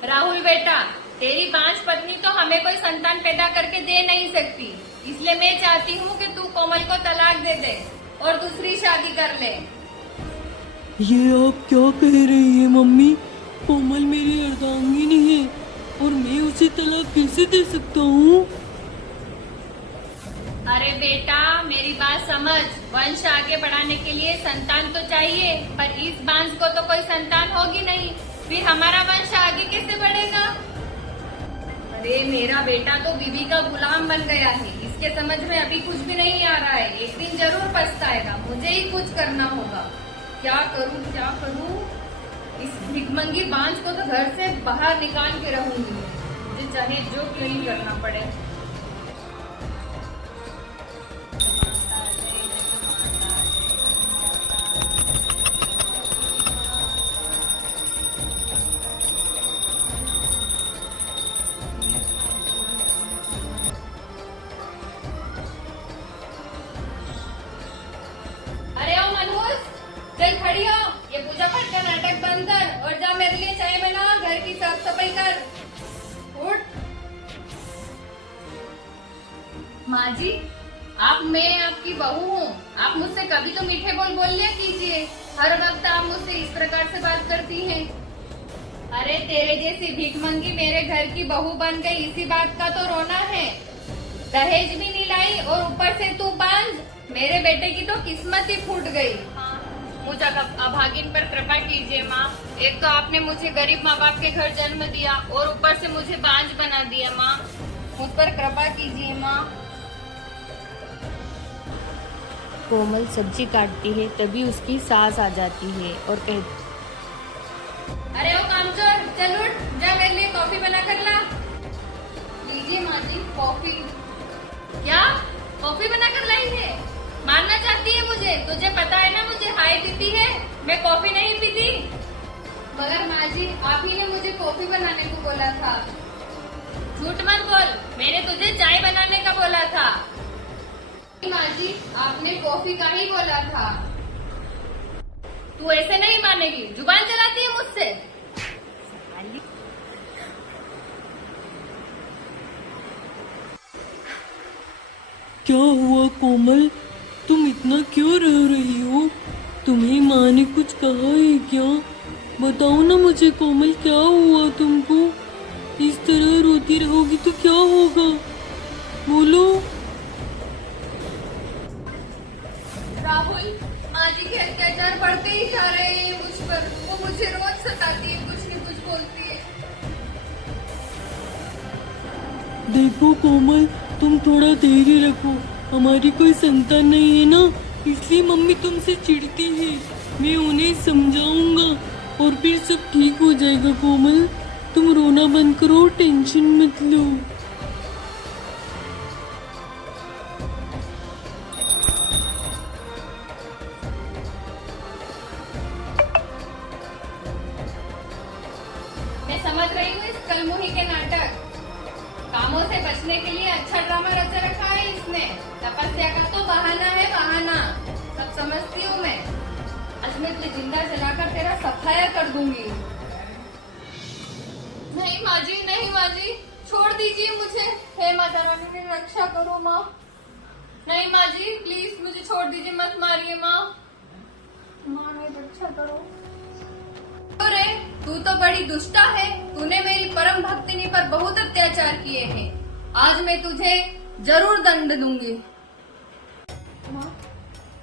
राहुल बेटा, तेरी बांझ पत्नी तो हमें कोई संतान पैदा करके दे नहीं सकती, इसलिए मैं चाहती हूँ कि तू कोमल को तलाक दे दे और दूसरी शादी कर ले। ये आप क्या कह रही है मम्मी? कोमल मेरी अर्धांगिनी है और मैं उसे तलाक कैसे दे सकता हूँ? अरे बेटा, मेरी बात समझ। वंश आगे बढ़ाने के लिए संतान तो चाहिए, पर इस बांझ को तो कोई संतान होगी नहीं, फिर हमारा वंश आगे कैसे बढ़ेगा? अरे मेरा बेटा तो बीवी का गुलाम बन गया है, इसके समझ में अभी कुछ भी नहीं आ रहा है। एक दिन जरूर पछताएगा, मुझे ही कुछ करना होगा। क्या करूं क्या करूं? इस भिखमंगी बांझ को तो घर से बाहर निकाल के रहूंगी, मुझे चाहे जो क्यों ही करना पड़े। अरे ओ मनहूस, चल खड़ी हो, ये पूजा पाठ का नाटक बंद कर और जा मेरे लिए चाय बना, घर की साफ सफाई कर। उठ। माँ जी, मैं आपकी बहू हूँ, आप मुझसे कभी तो मीठे बोल लिया कीजिए। हर वक्त आप मुझसे इस प्रकार से बात करती हैं। अरे तेरे जैसी भीखमंगी मेरे घर की बहू बन गई, इसी बात का तो रोना है। दहेज भी नहीं लाई और ऊपर से तू बांझ। मेरे बेटे की तो किस्मत ही फूट गई। मुझ अभागिन पर कृपा कीजिए माँ। एक तो आपने मुझे गरीब माँ बाप के घर जन्म दिया और ऊपर से मुझे बांझ बना दिया। माँ, मुझ पर कृपा कीजिए माँ। कोमल सब्जी काटती है, तभी उसकी सास आ जाती है और कहती, अरे ओ कामचोर, चल उठ, जा मेरे लिए कॉफी बना कर ला। लीजिए माँ जी कॉफी। क्या कॉफी बना कर लाई है? मारना चाहती है मुझे? तुझे पता है ना मुझे हाई पीती है, मैं कॉफी नहीं पीती। मगर माँ जी, आप ही ने मुझे कॉफी बनाने को बोला था। झूठ मत बोल, मैंने तुझे चाय बनाने का बोला था। माँ जी, आपने कॉफी का ही बोला था। तू ऐसे नहीं मानेगी, जुबान चलाती है मुझसे। क्या हुआ कोमल, तुम इतना क्यों रो रही हो? तुम्हें माँ ने कुछ कहा है क्या? बताओ ना मुझे कोमल, क्या हुआ तुमको? इस तरह रोती रहोगी तो क्या होगा? बोलो। राहुल, माँ जी के अत्याचार बढ़ते ही जा रहे हैं मुझ पर। वो मुझे रोज सताती है, कुछ न कुछ बोलती है। देखो कोमल, तुम थोड़ा धैर्य रखो, हमारी कोई संतान नहीं है ना, इसलिए मम्मी तुमसे चिढ़ती है। मैं उन्हें समझाऊंगा और फिर सब ठीक हो जाएगा। कोमल, तुम रोना बंद करो, टेंशन मत लो। मैं समझ रही हूँ इस कलमुही के नाटक। कामों से बचने के लिए अच्छा ड्रामा रचा रखा है इसने। तपस्या का तो बहाना है, बहाना। सब समझती हूँ मैं। आज मैं तुझे जिंदा जलाकर तेरा सफाया कर दूंगी। नहीं माँ जी, नहीं माँ जी, छोड़ दीजिए मुझे। हे माता रानी, मेरी रक्षा करो माँ। नहीं माँ जी, प्लीज मुझे छोड़ दीजिए, मत मारिए माँ। माँ, मेरी रक्षा करो। अरे तू तो बड़ी दुष्टा है, तूने मेरी परम भक्तिनी पर बहुत अत्याचार किए हैं। आज मैं तुझे जरूर दंड दूंगी। माँ,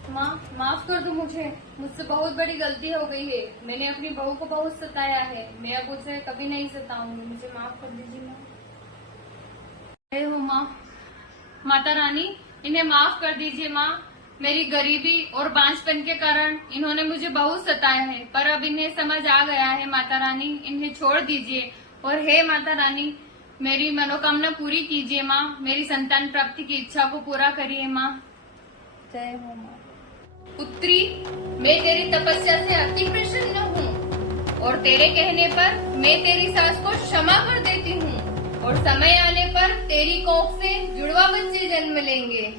माँ, माफ कर दो मुझे, मुझसे बहुत बड़ी गलती हो गई है। मैंने अपनी बहू को बहुत सताया है, मैं अब उसे कभी नहीं सताऊंगी, मुझे माफ कर दीजिए माँ। हे हो माँ, माता रानी, इन्हें माफ कर दीजिए माँ। मेरी गरीबी और बांझपन के कारण इन्होंने मुझे बहुत सताया है, पर अब इन्हें समझ आ गया है। माता रानी, इन्हें छोड़ दीजिए और हे माता रानी, मेरी मनोकामना पूरी कीजिए माँ। मेरी संतान प्राप्ति की इच्छा को पूरा करिए माँ। जय हो माँ। पुत्री, मैं तेरी तपस्या से अति प्रसन्न हूँ और तेरे कहने पर मैं तेरी सास को क्षमा कर देती हूँ और समय आने पर तेरी कोख से जुड़वा बच्चे जन्म लेंगे।